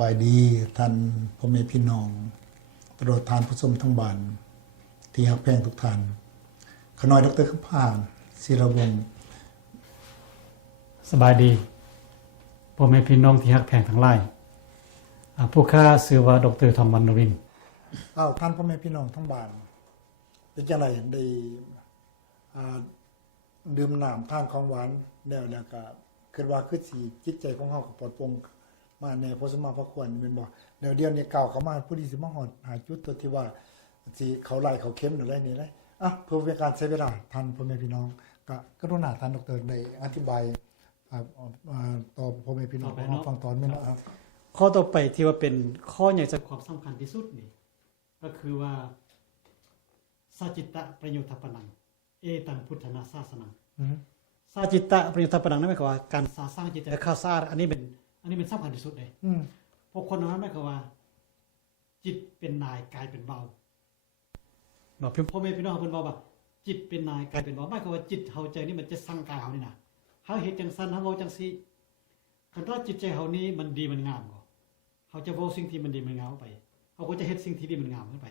บายดีท่านพ่อแม่พี่น้องตลอดทานผู้ชมทั้งบ้านที่ฮักแพงทุกท่านขน้อยดรคำพานศิรวงศ์สบายดีพ่อแม่พี่น้องที่ฮักแพงทั้งหลายผู้ข้าชื่อว่าดรธรรมวรรณรินทร์ท่านพ่อแม่พี่น้องทั้งบ้านเป็นจังไดได้ดื่มน้ำทานของหวานแล้วก็คิดว่าคือสิจิตใจของเฮาก็ปลอดโปร่งมาในพอสมมาพระควรแม่นบ่แล้วเดี๋ยวนี้ก้าวเข้ามาผู้ที่สิมาฮอดหาจุดตัวที่ว่าสิเขาไล่เขาเข้มหรืออะไรนี่แหละเพื่อเป็นการใช้เวลาท่านพ่อแม่พี่น้องก็กรุณาท่านดรได้อธิบายต่อพ่อแม่พี่น้องของฟังตอนแม่นครับ ข้อต่อไปที่ว่าเป็นข้อใหญ่ใจความสำคัญที่สุดนี่ก็คือว่าสัจจิตะประโยชน์ปนังเอตังพุทธนาศาสนังสัจจิตะประโยชน์ปนังนั่นหมายความว่าการสร้างจิตใจข้าวสารอันนี้เป็นสำคัญที่สุดเลยเพราะคนนั้นหมายความว่าจิตเป็นนายกายเป็นเบาเนาะพ่อแม่พี่น้องเพิ่นบอกว่าจิตเป็นนายกายเป็นเบาหมายความว่าจิตเฮาใจนี่มันจะสั่งกายเฮานี่นะเฮาเฮ็ดจังซั่นเฮาเว้าจังซี่คันว่าจิตใจเฮานี้มันดีมันงามบ่เฮาจะเว้าสิ่งที่มันดีมันงามไปเฮาก็จะเฮ็ดสิ่งที่ดีมันงามขึ้นไป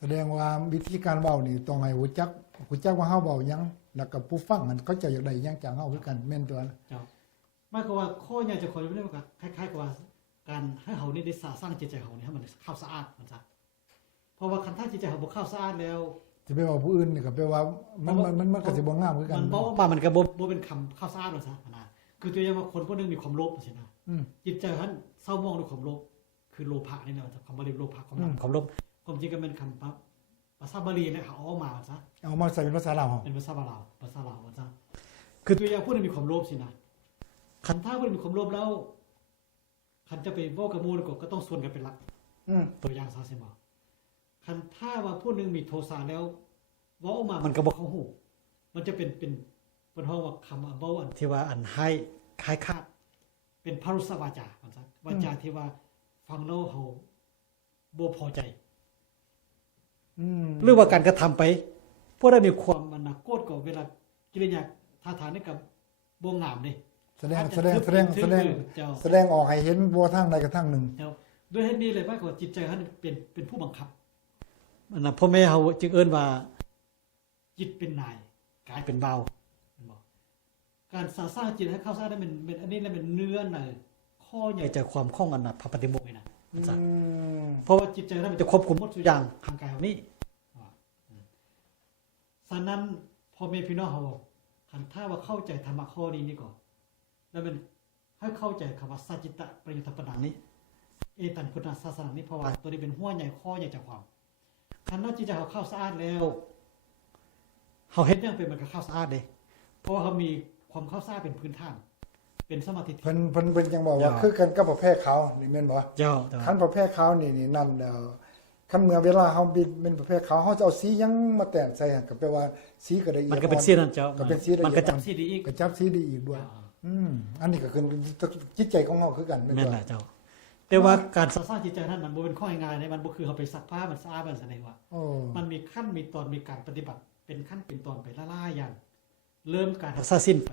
แสดงว่าวิธีการเว้านี่ต้องให้รู้จักว่าเฮาเว้าหยังแล้วก็ผู้ฟังมันเขาจะอยากได้หยังจากเฮาคือกันแม่นตัวเจ้าหมายความว่าข้อใหญ่จะขออยู่ได้ว่าคล้ายๆกับว่าการให้เฮานี่ได้สร้างจิตใจเฮานี่ให้มันเข้าสะอาดมันซะเพราะว่าคันถ้าจิตใจเฮาบ่เข้าสะอาดแล้วจะไปว่าผู้อื่นนี่ก็แปลว่ามันก็สิบ่งามคือกันมันบ่มันก็บ่เป็นคำเข้าสะอาดว่าซะนะคือตัวอย่างว่าคนผู้นึงมีความโลภจังซี่นะจิตใจท่านเศร้าหมองด้วยความโลภคือโลภะนี่นะคำว่าโลภะความโลภความจริงก็เป็นคำภาษาบาลีนะเขาเอามาซะเอามาใส่เป็นภาษาลาวเป็นภาษาลาวว่าซะคือตัวอย่างผู้นึงมีความโลภสินะคันถ้าผู้นึงมีความโลภแล้วคันจะไปเว้ากับหมู่ก็ต้องส่วนกันเป็นหลักตัวอย่างซะใช่บ่คันถ้าว่าผู้นึงมีโทสะแล้วเว้าออกมามันก็บ่เข้าหูมันจะเป็นเพิ่นเฮาว่าคำเว้าอันที่ว่าอันให้คล้ายคาดเป็นพรุสวาจาว่าซะวาจาที่ว่าฟังแล้วเฮาบ่พอใจหรือว่าการกระทำไปพวกได้มีความมันโกรธก็เวลากิริยาท่าทางนี่ก็บ่งามเด้แสดงออกให้เห็นบ่ทางใดก็ทางหนึ่งด้วยเหตุนี้เลยหมายความว่าจิตใจท่านเป็นผู้บังคับมันน่ะพ่อแม่เฮาจึงเอิ้นว่าจิตเป็นนายกายเป็นเบาการสร้างจิตให้เข้าสร้างได้เป็นอันนี้แล้วเป็นเนื้อในข้อใหญ่ใจความข้องอันน่ะพระปฏิโมกข์นี่นะเพราะว่าจิตใจนั้นมันจะควบคุมหมดทุกอย่างทางกายเฮานี้ฉะนั้นพ่อแม่พี่น้องเฮาคันถ้าว่าเข้าใจธรรมะข้อนี้ก่อนแล้วมันให้เข้าใจคำว่าสัจจิตะประโยชน์ปนังนี้เอตังพุทธศาสนานี้เพราะว่าตัวนี้เป็นหัวใหญ่ข้อใหญ่จากความคันว่าจิตใจเฮาเข้าสะอาดแล้วเฮาเฮ็ดหยังเป็นมันก็เข้าสะอาดเด้เพราะว่าเฮามีความเข้าสะอาดเป็นพื้นฐานเป็นสมาธิเพิ่นจังบอกว่าคือกันกับประเภทเขานี่แม่นบ่เจ้าคันประเภทเขานี่นั่นแล้วคันเมื่อเวลาเฮาบิดเป็นประเภทเขาเฮาจะเอาสีหยังมาแต่งใส่ก็แปลว่าสีก็ได้มันก็เป็นสีนั่นเจ้าก็เป็นสีได้มันก็จับสีดีอีกก็จับสีดีอีกด้วยอันนี้ก็คือจิตใจของเฮาคือกันแม่นล่ะเจ้าแต่ว่าการสร้างจิตใจนั้นมันบ่เป็นข้อง่ายๆมันบ่คือเฮาไปซักผ้ามันสะอาดมันแสดงว่ามันมีขั้นมีตอนมีการปฏิบัติเป็นขั้นเป็นตอนไปล่าๆอย่างเริ่มการรักษาศีลไป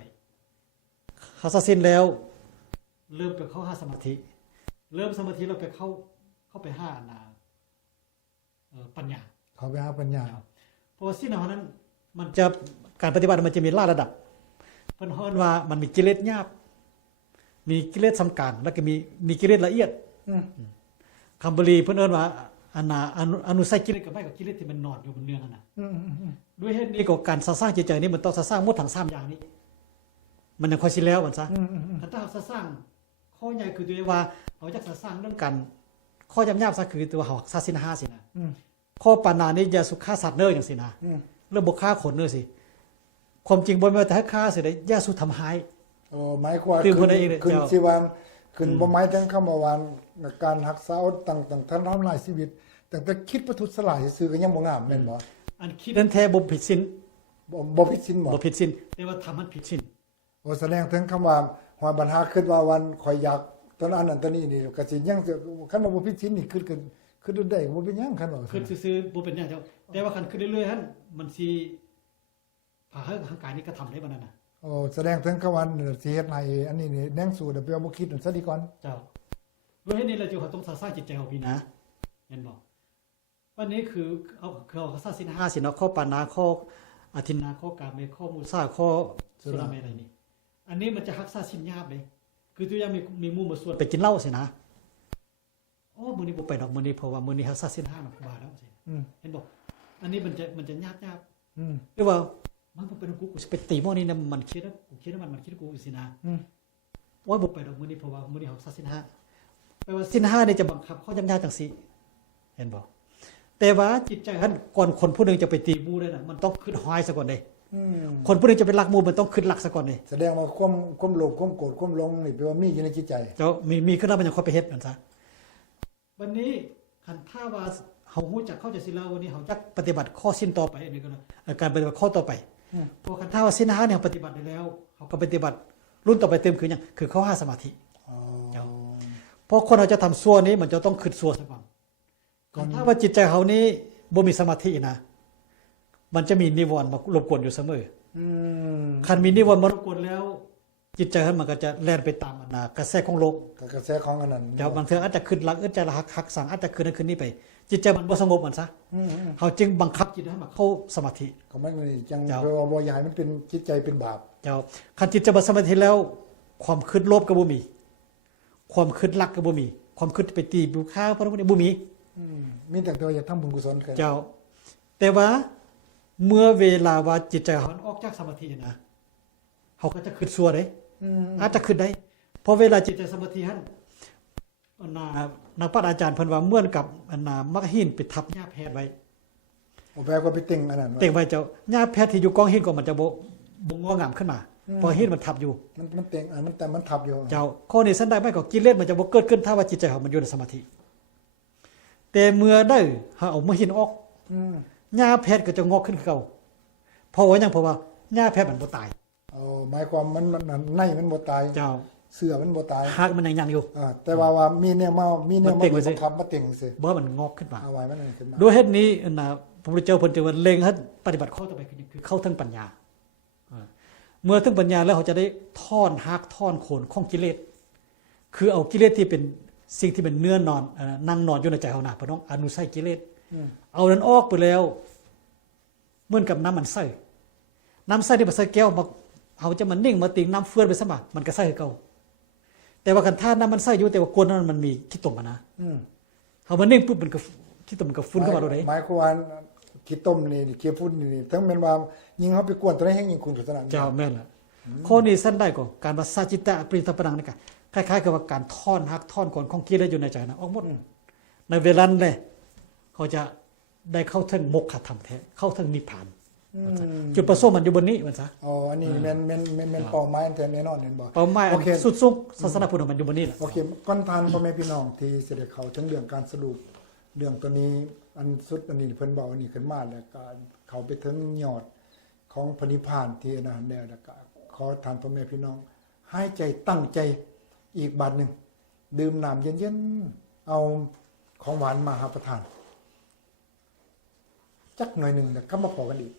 รักษาศีลแล้วเริ่มไปเข้าหาสมาธิเริ่มสมาธิเราไปเข้าไปหาปัญญาเข้าไปหาปัญญาเพราะว่าศีลนั้นมันจะการปฏิบัติมันจะมีหลายระดับเพิ่นเฮ้าว่ามันมีกิเลสหยาบมีกิเลสสำคัญแล้วก็มีกิเลสละเอียดคำบาลีเพิ่นเอิ้นว่าอนุสัยกิเลสก็หมายกับกิเลสที่มันนอนอยู่บนเนื้อนั่นน่ะด้วยเหตุนี้ก็การสร้างจิตใจนี้มันต้องสร้างหมดทั้ง3อย่างนี้มันยังค่อยสิแล้วมันซะถ้าเราสร้างข้อใหญ่คือตัวว่าเราจะสร้างเรื่องกันข้อยำๆซะคือตัวเฮาศาสนา5สินะข้อปานานิยสุขาสัตว์เน้อจังซี่นะเรื่องบ่ฆ่าคนเน้อสิความจริงบ่แม่นแต่ฆ่าสิได้ยาสุทำหายหมายความคือสิว่าคือบ่หมายถึงคำว่าการรักษาต่างๆท่านทำลายชีวิตแต่คิดประทุษร้ายซื่อก็ยังบ่งามแม่นบ่อันคิดนั้นแท้บ่ผิดศีลบ่ผิดศีลบ่ผิดศีลแต่ว่าทำมันผิดศีลแสดงถึงคำว่าหอยปัญหาคิดว่าวันข่อยอยากตอนนั้นตอนนี้นี่ก็สิยังคันว่าบ่ผิดศีลนี่คือได้บ่เป็นหยังคันว่าคือซื่อๆบ่เป็นหยังเจ้าแต่ว่าคันขึ้นเรื่อยๆหั่นมันสิพาให้ร่างกายนี้กระทำได้บ่นั่นน่ะแสดงถึงคำว่าสิเฮ็ดให้อันนี้นี่แนงสู่เดี๋ยวบ่คิดซะดีก่อนเจ้า ด้วยเหตุนี้เราจึงต้องสร้างจิตใจของพี่นะเห็นบอกวันนี้คือเอาสร้างศีล5ศีลข้อปานาข้ออธินาข้อกาเมข้อมุสาข้อสุราเมอะไรนี่อันนี้มันจะรักษาศีลหยาบเลยคือตัวอย่างมีหมู่มาสวดไปกินเหล้าสินะโอ้มื้อนี้บ่ไปดอกมื้อนี้เพราะว่ามื้อนี้รักษาศีล5มันบาแล้วสิเห็นบอกอันนี้มันจะยากหรือว่ามันบ่เป็นกูสิไปตีหม้อนี่นะมันคิดแล้วกูคิดว่ามันคิดกูสินะโอ้ยบ่ไปดอกมื้อนี้เพราะว่ามื้อนี้รักษาศีล5แปลว่าศีล5นี่จะบังคับข้อยากๆจังซี่เห็นบ่แต่ว่าจิตใจท่านก่อนคนผู้นึงจะไปตีหมู่ได้น่ะมันต้องคิดหอยซะก่อนเด้คนผู้นึงจะเป็นรักหมู่มันต้องคิดรักซะก่อนเด้แสดงว่าความโลภความโกรธความหลงนี่แปลว่ามีอยู่ในจิตใจเจ้ามีขึ้นแล้วมันยังค่อยไปเฮ็ดมันซะวันนี้คันถ้าว่าเฮาฮู้จักเข้าใจศีลแล้ววันนี้เฮาจักปฏิบัติข้อศีลต่อไปอันนี้ก็นะการปฏิบัติข้อต่อไปเพราะคันถ้าว่าศีล5เนี่ยปฏิบัติได้แล้วเฮาก็ปฏิบัติรุ่นต่อไปเติมคือหยังคือข้อ5สมาธิเจ้าเพราะคนเราจะทำชั่วนี้มันจะต้องคิดชั่วซะก่อนถ้าว่าจิตใจเขานี้บ่มีสมาธินะมันจะมีนิวรณ์มารบกวนอยู่เสมอคันมีนิวรณ์มารบกวนแล้วจิตใจมันก็จะแล่นไปตามกระแสของโลกกระแสของอันนั้นเจ้าบางเทื่ออาจจะขึ้นหลักอาจจะหักสังอาจจะขึ้นนั้นขึ้นนี้ไปจิตใจมันบ่สงบมันซะเขาจึงบังคับจิตให้มันเข้าสมาธิก็มันจังเพราะว่าบ่อยากให้มันเป็นจิตใจเป็นบาปเจ้าคันจิตใจบ่สมาธิแล้วความคิดโลภก็บ่มีความคิดรักก็บ่มีความคิดไปตีบุค่าพวกนี้บ่มีมีแต่ตัวอยากทำบุญกุศลเจ้าแต่ว่าเมื่อเวลาว่าจิตใจเขาออกจากสมาธินะเขาก็จะขึ้นซัวได้อาจจะขึ้นได้เพราะเวลาจิตใจสมาธิหั่นนักปราชญ์อาจารย์เพิ่นว่าเหมือนกับมักหินไปทับหญ้าแพทย์ไว้แปลว่าไปเต็งอันนั้นเต็งไว้เจ้าหญ้าแพทย์ที่อยู่กองหินก็มันจะบ่งอกงามขึ้นมาเพราะหินมันทับอยู่มันเต็งมันทับอยู่เจ้าข้อนี้ซั่นได้ไม่ก็กิเลสมันจะบ่เกิดขึ้นถ้าว่าจิตใจเขามันอยู่ในสมาธิแต่เมื่อได้เอามาหินออกหญ้าแพทย์ก็จะงอกขึ้นคือเก่าเพราะว่าหยังเพราะว่าหญ้าแพทย์มันบ่ตายหมายความมันในมันบ่ตายเจ้าเสื้อมันบ่ตายหากมันยังอยู่แต่ว่ามีแนวมาบังคับมาเต็งซื่อบ่มันงอกขึ้นมาเอาไว้มันขึ้นมาด้วยเหตุนี้พระพุทธเจ้าเพิ่นจึงว่าเล็งให้ปฏิบัติข้อต่อไปคือเข้าถึงปัญญาเมื่อถึงปัญญาแล้วเขาจะได้ถอนหากถอนโคนของกิเลสคือเอากิเลสที่เป็นสิ่งที่เป็นเนื้อนอนนั่งนอนอยู่ในใจเฮาน่ะพี่น้องอนุสัยกิเลสเอานั้นออกไปแล้วเหมือนกับน้ำมันใส่ที่มันใส่แก้วมาเขาจะมันนิ่งมาติงน้ำเฟื่อนไปซะมามันก็ใส่คือเก่าแต่ว่าคันท่าน้ำมันใส่อยู่แต่ว่ากวนนั้นมันมีขี้ตมนะเขามันนิ่งปุ๊บมันก็ขี้ตมมันก็ฟุ้นเข้ามาโดยหมายความว่าขี้ต้มนี่ขี้ฟุ้นนี่ทั้งแม่นว่ายิงเขาไปกวนตัวนั้นแห้งยิงคุณศาสนาเจ้าแม่นล่ะข้อนี้สั้นได้ก็การว่าสาจิตะปริตปนังนี่ก็คล้ายๆกับว่าการถอนหักถอนก่อนของกิเลสอยู่ในใจนะออกหมดในเวลานั้นเลยเขาจะได้เข้าถึงมกขธรรมแท้เข้าถึงนิพพานจุดประสงค์มันอยู่บนนี้มันซะอันนี้แม่นเป้าหมายแท้แน่นอนเห็นบ่เป้าหมายสุดๆศาสนาพุทธมันอยู่บนนี้แหละโอเคก่อนทานพ่อแม่พี่น้องที่เสด็จเขาทั้งเรื่องการสรุปเรื่องตัวนี้อันสุดอันนี้เพิ่นบอกอันนี้ขึ้นมาแล้วก็เขาไปถึงยอดของพระนิพพานที่นั่นแล้วก็ขอทานพ่อแม่พี่น้องให้ใจตั้งใจอีกบาทนึงดื่มน้ำเย็นๆเอาของหวานมาหาประทานจักหน่อยนึงแล้วก็มาพอกันอีก